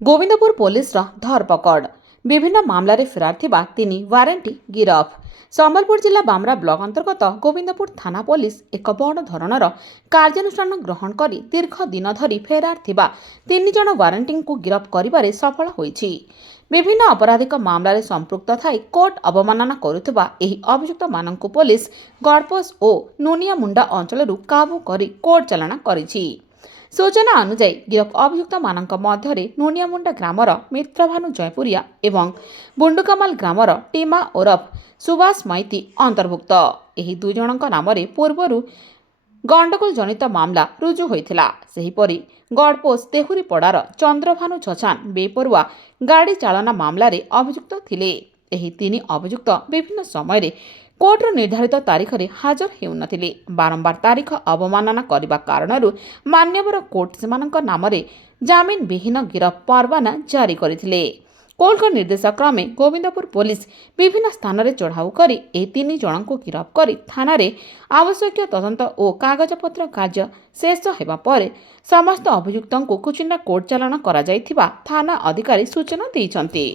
Govindpur police धरपकड़ विभिन्न मामलें फेरार थिबा तीन वारंटी गिरफ। संबलपुर जिला बामरा ब्लॉक अंतर्गत गोविंदपुर थाना पुलिस एक बड़ धरणर कार्यानुष्ठान ग्रहण कर दीर्घ दिन धरी फेरार थिबा तीन जन वारंटी को गिरफ करिबारे सफल होईछि। विभिन्न आपराधिक मामलें संपृक्त थाई कोर्ट अवमानना करुथिबा एही अभियुक्त माननकु पुलिस गड़पोस और नुनियामुंडा अंचलरू काबू करी कोर्ट चालाण करिछि। सूचना अनुसार गिरफ अभियुक्त मानक मध्य नुनियामुंडा ग्रामर मित्रभानु जयपुरिया एवं बुंडुकामाल ग्रामर टीमा ओरफ सुभाष मैती अंतर्भुक्त। एही दुई जनक नाम पूर्वर गंडगोल जनित मामला रुजु होइथिला। सेहीपरि गड़पोस तेहुरीपड़ार चंद्रभानु छछान बेपरुआ गाड़ी चालना मामलें अभियुक्त थिले। एही तीन अभियुक्त विभिन्न समय कोर्टर निर्धारित तारीख में हाजर हेउनथिले। बारंबार तारीख अवमानना करने कारणरू मान्यवर कोर्ट सेमानक नाम जामिन विहीन गिरफ परवाना जारी करथिले। कोर्ट निर्देश क्रमे गोविंदपुर पुलिस विभिन्न स्थान में चढ़ाऊ कर तीन जन को गिरफ कर थाना आवश्यक तदंत और कागजपत्र कार्य शेष होगा पर समस्त अभियुक्तों को कुचिंडा कोर्ट चालाण करा जायथिबा थाना अधिकारी सूचना दैछन्ति।